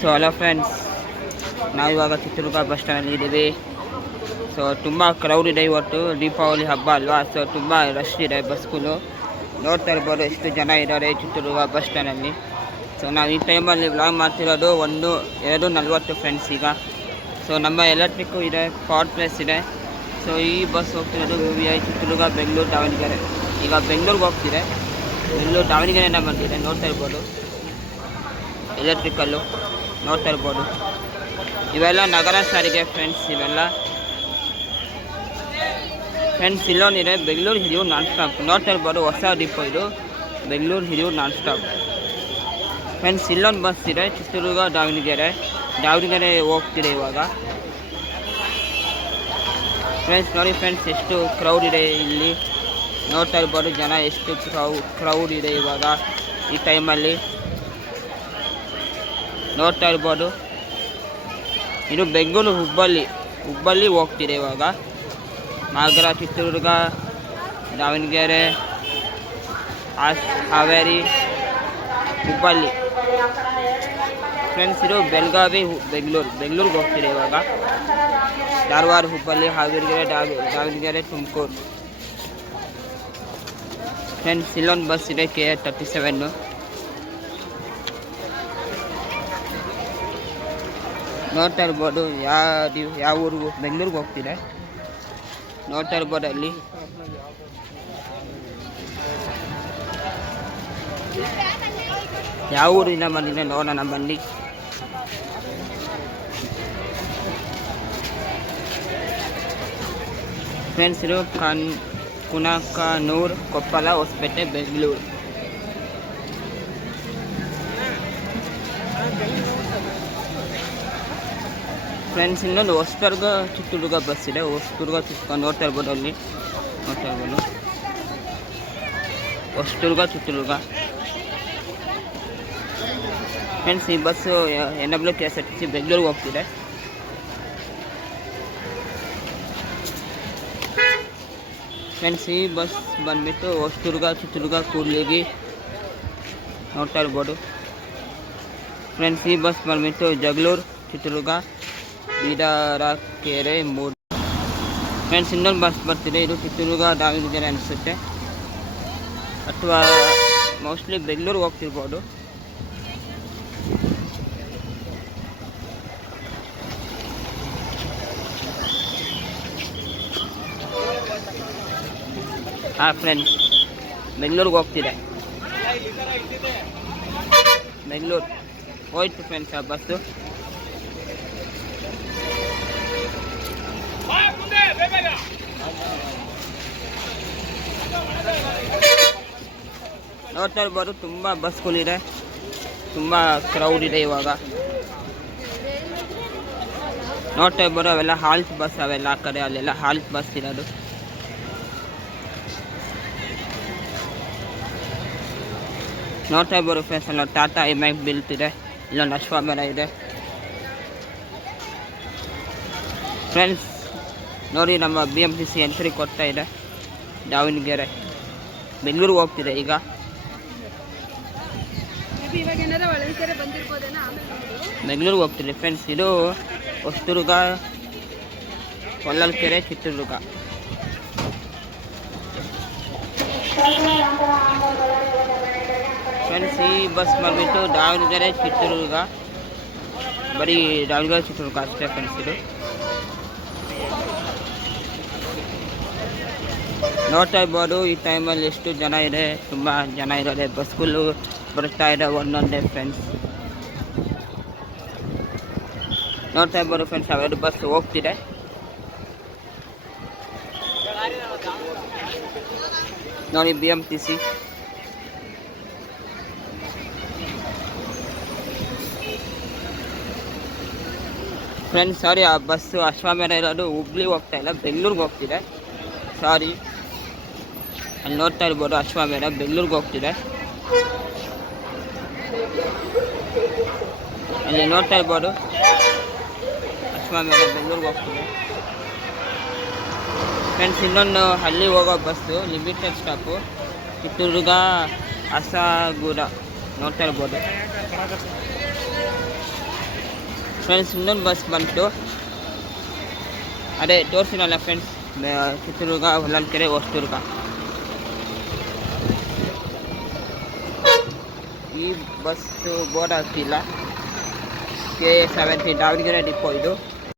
So hello friends, ನಾವಿವಾಗ Chitradurga bus ಸ್ಟ್ಯಾಂಡಲ್ಲಿ ಇದ್ದೀವಿ. So ತುಂಬ ಕ್ರೌಡ್ ಇದೆ, ಇವತ್ತು ದೀಪಾವಳಿ ಹಬ್ಬ ಅಲ್ವಾ. ಸೊ ತುಂಬ ರಶ್ ಇದೆ ಬಸ್ಗಳು. ನೋಡ್ತಾ ಇರ್ಬೋದು ಎಷ್ಟು ಜನ ಇದ್ದಾರೆ ಚಿತ್ರದುರ್ಗ ಬಸ್ ಸ್ಟ್ಯಾಂಡಲ್ಲಿ. ಸೊ ನಾವು ಈ ಟೈಮಲ್ಲಿ ವ್ಲಾಗ್ ಮಾಡ್ತಿರೋದು 2:40 ಫ್ರೆಂಡ್ಸ್ ಈಗ. ಸೊ ನಮ್ಮ ಎಲೆಕ್ಟ್ರಿಕ್ಕು ಇದೆ, ಪವರ್ ಪ್ಲೇಸ್ ಇದೆ. ಸೊ ಈ ಬಸ್ ಹೋಗ್ತಿರೋದು VI ಚಿತ್ರದುರ್ಗ, ಬೆಂಗಳೂರು, ದಾವಣಗೆರೆ. ಈಗ ಬೆಂಗಳೂರಿಗೆ ಹೋಗ್ತಿದೆ, ಬೆಂಗಳೂರು ದಾವಣಗೆರೆಯಿಂದ ಬಂದಿದೆ. ನೋಡ್ತಾ ಇರ್ಬೋದು ಎಲೆಕ್ಟ್ರಿಕಲ್ಲು, ನೋಡ್ತಾ ಇರ್ಬೋದು. ಇವೆಲ್ಲ ನಗರ ಸಾರಿಗೆ ಫ್ರೆಂಡ್ಸ್. ಇವೆಲ್ಲ ಫ್ರೆಂಡ್ಸ್ ಇಲ್ಲೊಂದಿದೆ ಬೆಂಗಳೂರು ಹಿರಿಯೂರು ನಾನ್ ಸ್ಟಾಪ್. ನೋಡ್ತಾ ಇರ್ಬೋದು ಹೊಸ ಡಿಪೋ ಇದು, Bengaluru Hiriyur non stop friends. ಇಲ್ಲೊಂದು ಬಸ್ ಇದೆ ಚಿತ್ರದುರ್ಗ ದಾವಣಗೆರೆ ಹೋಗ್ತಿದೆ ಇವಾಗ ಫ್ರೆಂಡ್ಸ್. ನೋಡಿ ಫ್ರೆಂಡ್ಸ್ ಎಷ್ಟು ಕ್ರೌಡ್ ಇದೆ ಇಲ್ಲಿ. ನೋಡ್ತಾ ಇರ್ಬೋದು ಜನ ಎಷ್ಟು ಕ್ರೌಡ್ ಇದೆ ಇವಾಗ ಈ ಟೈಮಲ್ಲಿ. ನೋಡ್ತಾ ಇರ್ಬೋದು ಇದು ಬೆಂಗಳೂರು ಹುಬ್ಬಳ್ಳಿ ಹೋಗ್ತಿದೆ ಇವಾಗ. ಮಾರ್ಗರ, ಚಿತ್ರದುರ್ಗ, ದಾವಣಗೆರೆ, ಹಾವೇರಿ, ಹುಬ್ಬಳ್ಳಿ ಫ್ರೆಂಡ್ಸ್. ಇದು ಬೆಳಗಾವಿ, ಬೆಂಗಳೂರಿಗೆ ಹೋಗ್ತಿದೆ ಇವಾಗ. ಧಾರವಾಡ, ಹುಬ್ಬಳ್ಳಿ, ಹಾವೇರಿಗೆರೆ, ದಾವಣಗೆರೆ, ತುಮಕೂರು ಫ್ರೆಂಡ್ಸ್. ಇಲ್ಲೊಂದು ಬಸ್ ಇದೆ KA 37. ನೋಡ್ತಾ ಇರ್ಬೋದು ಯಾವ ಊರಿಗೂ ಬೆಂಗಳೂರಿಗೆ ಹೋಗ್ತಿದೆ. ನೋಡ್ತಾ ಇರ್ಬೋದು ಅಲ್ಲಿ. ಯಾವ ಊರಿನ ಬಂದಿದೆ ನೋಡೋಣ ಬನ್ನಿ. ಫ್ರೆಂಡ್ಸ್ ಇದು ಕುನಕನೂರು, ಕೊಪ್ಪಳ, ಹೊಸಪೇಟೆ, ಬೆಂಗಳೂರು. ಫ್ರೆಂಡ್ಸ್ ಇನ್ನೊಂದು ಹೊಸದುರ್ಗ ಚಿತ್ರದುರ್ಗ ಬಸ್ ಇದೆ. ನೋಡ್ತಾ ಇರ್ಬೋದು ಅಲ್ಲಿ. ನೋಡ್ತಾ ಇರ್ಬೋದು ಹೊಸದುರ್ಗ ಚಿತ್ರದುರ್ಗ ಫ್ರೆಂಡ್ಸ್. ಈ ಬಸ್ಸು NW KSRTC ಬೆಂಗಳೂರಿಗೆ ಹೋಗ್ತಿದೆ. ಫ್ರೆಂಡ್ಸ್ ಈ ಬಸ್ ಬಂದುಬಿಟ್ಟು ಹೊಸದುರ್ಗ ಚಿತ್ರದುರ್ಗ ಕೂಡ್ಲಿಗಿ. ನೋಡ್ತಾ ಇರ್ಬೋದು ಫ್ರೆಂಡ್ಸ್. ಈ ಬಸ್ ಬಂದುಬಿಟ್ಟು ಜಗಳೂರು, ಚಿತ್ರದುರ್ಗ, ಬಿದರಕೆರೆ, ಮೂರು ಫ್ರೆಂಡ್ಸ್. ಇನ್ನೊಂದು ಬಸ್ ಬರ್ತಿದೆ, ಇದು ಚಿತ್ರದುರ್ಗ ದಾವಣಗೆರೆ ಅನಿಸುತ್ತೆ, ಅಥವಾ ಮೋಸ್ಟ್ಲಿ ಬೆಂಗಳೂರಿಗೆ ಹೋಗ್ತಿರ್ಬೋದು. ಹಾಂ ಫ್ರೆಂಡ್ಸ್, ಬೆಂಗಳೂರಿಗೆ ಹೋಗ್ತಿದೆ. ಬೆಂಗಳೂರು ಹೋಯ್ತು ಫ್ರೆಂಡ್ಸ್ ಆ ಬಸ್ಸು. ನೋಡ್ತಾ ಇರ್ಬೋದು ತುಂಬ ಬಸ್ಗಳಿದೆ, ತುಂಬ ಕ್ರೌಡ್ ಇದೆ ಇವಾಗ. ನೋಡ್ತಾ ಇರ್ಬೋದು ಅವೆಲ್ಲ ಹಾಲ್ಟ್ ಬಸ್, ಅವೆಲ್ಲ ಆ ಕಡೆ ಅಲ್ಲೆಲ್ಲ ಹಾಲ್ಟ್ ಬಸ್ ಇರೋದು. ನೋಡ್ತಾ ಇರ್ಬೋದು ಫ್ರೆಂಡ್ಸ್, ಎಲ್ಲ ಟಾಟಾ MX ಬೀಳ್ತಿದೆ. ಇಲ್ಲೊಂದು ಅಶ್ವಮೇಧ ಇದೆ ಫ್ರೆಂಡ್ಸ್. ನೋಡಿ ನಮ್ಮ BMTC ಎಂಟ್ರಿ ಕೊಡ್ತಾ ಇದೆ. ದಾವಣಗೆರೆ ಬೆಂಗಳೂರಿಗೆ ಹೋಗ್ತಿದೆ ಈಗ. ಬೆಂಗಳೂರಿಗೆ ಹೋಗ್ತಿದೆ ಫ್ರೆಂಡ್ಸ್. ಇದು ಹೊಸದುರ್ಗ, ಹೊಳಲ್ಕೆರೆ, ಚಿತ್ರದುರ್ಗ ಫ್ರೆಂಡ್ಸ್. ಈ ಬಸ್ ಬಂದುಬಿಟ್ಟು ದಾವಣಗೆರೆ, ಚಿತ್ರದುರ್ಗ, ಬರೀ ದಾವಣಗೆರೆ ಚಿತ್ರದುರ್ಗ ಅಷ್ಟೇ ಫ್ರೆಂಡ್ಸ್. ಇದು ನೋಡ್ತಾ ಇರ್ಬೋದು ಈ ಟೈಮಲ್ಲಿ ಎಷ್ಟು ಜನ ಇದೆ, ತುಂಬ ಜನ ಇದ್ದಾರೆ. ಬಸ್ಗಳು ಬರ್ತಾ ಇದೆ ಒಂದೊಂದೇ ಫ್ರೆಂಡ್ಸ್. ನೋಡ್ತಾ ಇರ್ಬೋದು ಫ್ರೆಂಡ್ಸ್, ಅವೆರಡು ಬಸ್ ಹೋಗ್ತಿದೆ. ನೋಡಿ BMTC ಫ್ರೆಂಡ್ಸ್. ಸಾರಿ, ಆ ಬಸ್ಸು ಅಶ್ವಮೇಧ ಇರೋದು ಹುಬ್ಳಿಗೆ ಹೋಗ್ತಾ ಇಲ್ಲ, ಬೆಂಗಳೂರಿಗೆ ಹೋಗ್ತಿದೆ. ಸಾರಿ, ಅಲ್ಲಿ ನೋಡ್ತಾ ಇರ್ಬೋದು ಅಶ್ವಮೇಧ ಬೆಂಗಳೂರಿಗೆ ಹೋಗ್ತಿದೆ. ಅಲ್ಲಿ ನೋಡ್ತಾ ಇರ್ಬೋದು ಅಶ್ವಮೇಧ ಬೆಂಗಳೂರಿಗೆ ಹೋಗ್ತಿದೆ ಫ್ರೆಂಡ್ಸ್. ಇನ್ನೊಂದು ಅಲ್ಲಿ ಹೋಗೋ ಬಸ್ಸು ಲಿಮಿಟೆಡ್ ಸ್ಟಾಪು ಚಿತ್ರದುರ್ಗ ಹಸಗೂಡ. ನೋಡ್ತಾ ಇರ್ಬೋದು ಫ್ರೆಂಡ್ಸ್ ಇನ್ನೊಂದು ಬಸ್ ಬಂತು, ಅದೇ ತೋರಿಸಿನಲ್ಲ ಫ್ರೆಂಡ್ಸ್, ಚಿತ್ರದುರ್ಗ ಹೊಳಲ್ಕೆರೆ ಹೊಸದುರ್ಗ. ಈ ಬಸ್ಸು ಬೋರ್ಡ್ ಆಗ್ತಿಲ್ಲ. K70 ದಾವಣಗೆರೆ ಡಿಪೋ ಇದು.